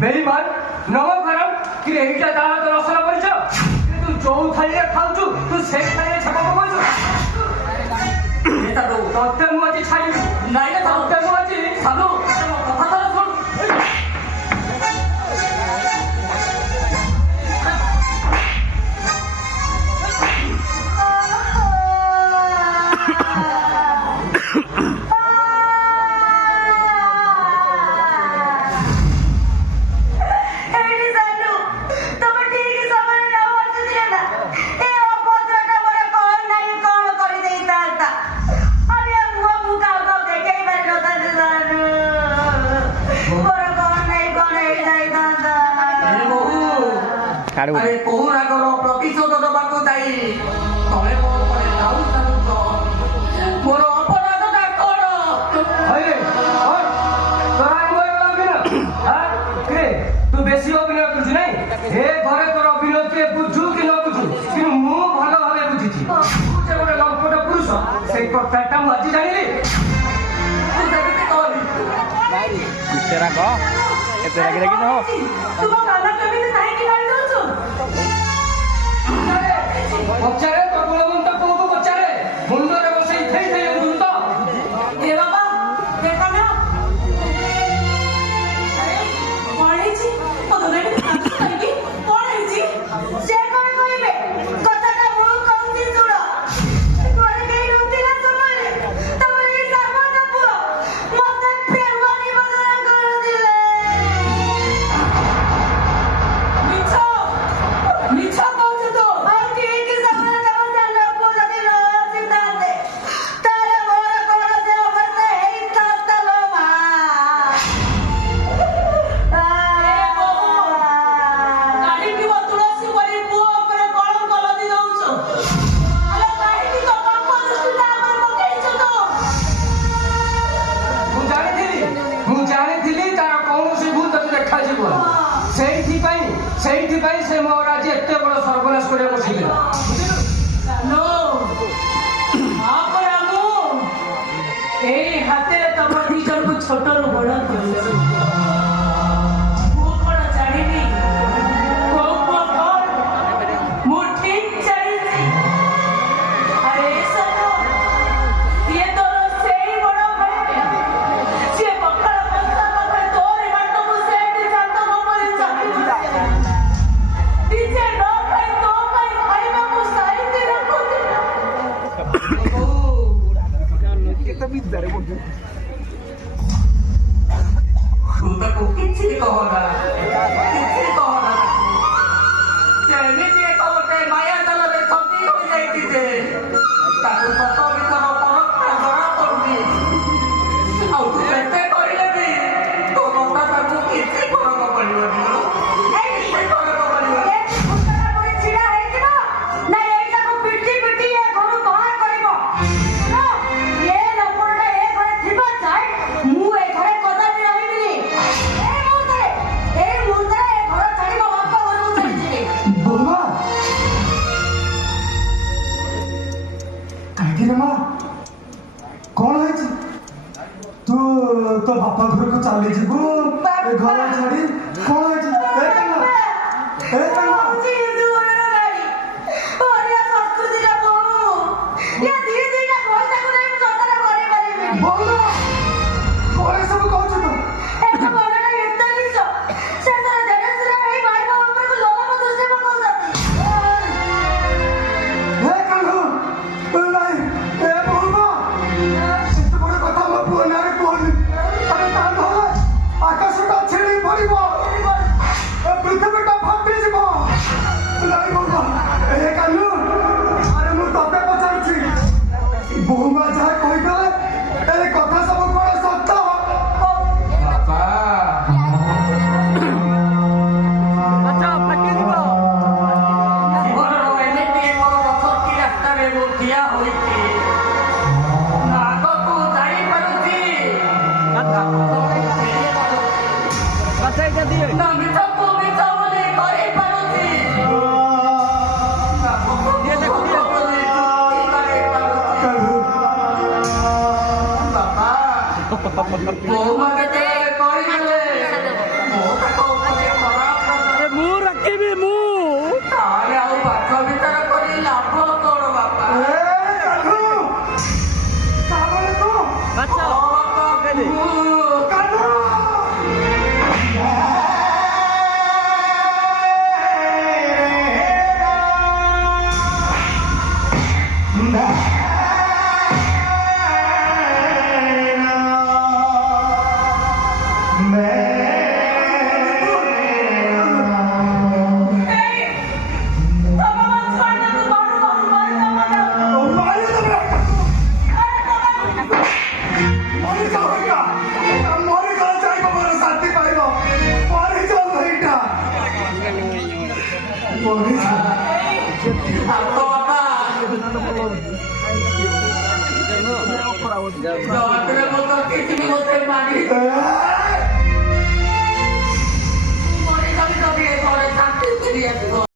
बेईमान नमस्कारम कि एटा दाहा तो रसना परिच तू जो थाली खाऊचु तू से थाली छपा पकौचु एटा दो तते मु आज छाई नाइ ना तते मु आज सालू कथा तो सुन अरे कोहुना करो प्रतिशोध दबाको दाई तमे मोर परे लाउ सानु तो मोर अपराधटा करो अरे और तोरा मोर अभिनय हां के तू बेसी अभिनय करछु नै हे घरे तोर अभिनय के बुझु कि न बुझु कि मु भलो भाबे बुझिछि तू जे गोटे लंपट पुरुष सेई कथाटा मु आज जानिली तू देखते कौन तेरा को तेरा गिरे कि न हो तू काला कभी नहीं कि गाली दउछु बच्चारे तो गुणवंत कोको बच्चारे मुंडरे बसई थई थई गुंत ए बाबा देखा ना कोण ହେଇଛି ପଦରେ କାହିଁକି कोण ହେଇଛି ସେ कोण କହିବେ କଥାଟା ମୁଁ କହୁଛି ଶୁଣ ଘରେ କେହି ନଥିଲା ସମୟରେ ତମର ଏଇ ସାମାନ୍ୟ ପୁଅ ମତେ ପ୍ରେମ ନିବେଦନ କରୁଥିଲେ ମିଛ ମିଛ କହୁଛୁ ତୁ ଆଉ ଠିକ ସମୟରେ ତମ ସାନ ପୁଅ ଯଦି ନ ଆସିଥାନ୍ତେ ତାହେଲେ ମୋର କୌଣସି ଅବସ୍ଥା ହେଇଥାନ୍ତା ଲୋ ମା କାହିଁକି ମୋ ତୁଳସୀ ପରି ପୁଅ ଉପରେ କଳଙ୍କ ଲଦି ଦଉଛୁ ଆଲୋ କାହିଁକି ତୋ ପାପ ଦୃଷ୍ଟିଟା ଆମର ପକେଇଛୁ ତୁ ମୁଁ ଜାଣିଥିଲି ତାର କୌଣସି ଭୂତ ଦେଖା ଯିବ ସେଇଥିପାଇଁ ସେ ମୋର ଆଜି ଏତେ ବଡ଼ ସର୍ବନାଶ କରିବାକୁ ବସିଲେ नो आपरामु ए हाथे तम दी जन को छोट रो बड़ करछु को बड़ जानिनी को कोन मु ठीक जानिनी अरे सब ये तो सेई बड़ भाई से पकड़ पस्ता पकड़ तोरे बाटो मु सेट शांत न परि जा डीजे नो भाई तो भाई खाइबा को साइड रखुती तू तो किछि कहना एमिति एक गोटे माया दलरे छंदी हो जाइति जे ताकू सत वितर परखा जरा पड़ुनी आउ तू एते करिले भी तो कथा ताकू किछि फरक पड़िबनी किछि फरक पड़िबनी उतरा कोई छिड़ा है ना एटा को पिटी पिटी ए घर बाहर करबो नो ये नपरटा ए घरे थिबा जाय मु ए घरे कदा भी रहिबिनी ए मुंदे ए घर छाड़िबो बाप घरକୁ छाड़िछि बोमा काहे रे मां कौन है तू तो बापा घर को चली जीबू ए घर छाड़ी कौन है ए कन्ना मुझे हिंदू वाला गाड़ी और ये संस्कृति का बोलू ये धीरे धीरे का घोषणा को नहीं सौदा करे पारिबे बोला कोरे सब कहू तू एक बड़ा युद्ध लिसो से सारा देशरा ए भाई बाबा ऊपर को लोला मत से पकाउता ए कन्ना ए नहीं ए बोलबा इतना बड़ा कथा म पुआ नारे कोन अरे तार धरे आकाशटा छेड़ी पड़िबो ए पृथ्वीटा फाटी जीवो नहीं बोलबा ए कन्नू अरे मु तते पचारछि बोमा जा कहि गले ए कथा सब कोन सत्य बाबा अच्छा फटी दिबो जीवनର ଏମିତି ଏକ ରଥଟି ରାସ୍ତାରେ ମୁଁ ଠିଆ ହୋଇଛି ନା ଆଗକୁ ଯାଇପାରୁଛି କଥା ଏକା ଦିଏ ନା ମିଛକୁ ମିଛ ବୋଲି କହିପାରୁଛି ନା ସତକୁ ସତ ବୋଲି ଯୁକ୍ତି କରିପାରୁଛି ବାବା ବୋଉ ମତେ କହିଲେ ମୋ ତାଙ୍କ ଜଗତରେ ମୁଁ ତ କିଛି ବି ମୋତେ ମାରି ମରିଗଲି ଯଦି ଏ ଘରେ ଶାନ୍ତି ଫେରି ଆସିବ